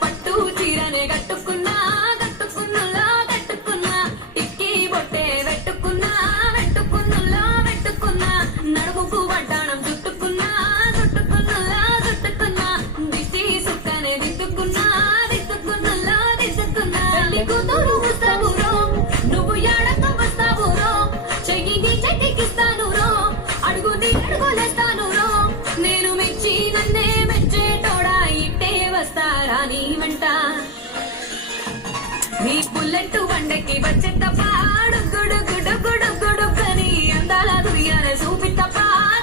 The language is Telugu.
పట్టు చీరనే కట్టుకున్నా కట్టుకున్నులా కట్టుకున్నా టిక్కీ బొట్టే పెట్టుకున్నా పెట్టుకున్నులా పెట్టుకున్నా నడుముకు వడ్డాణం చుట్టుకున్నా చుట్టుకున్నులా చుట్టుకున్నా దిష్టి సుక్కనే దిద్దుకున్నా దిద్దుకున్నులా దిద్దుకున్నా పెళ్లి కూతురు వస్తావురో నువ్వు ఏడకు వస్తావురో చెయ్యికి చెట్టికిస్తాను రో అడుగుని అడుగులేస్తాను రో నేను మెచ్చి నన్నే మెచ్చేటోడా ఇట్టే వస్తారా నీ వెంట నీ బుల్లెట్ బండకి వచ్చే తప్ప అడుగుడుగు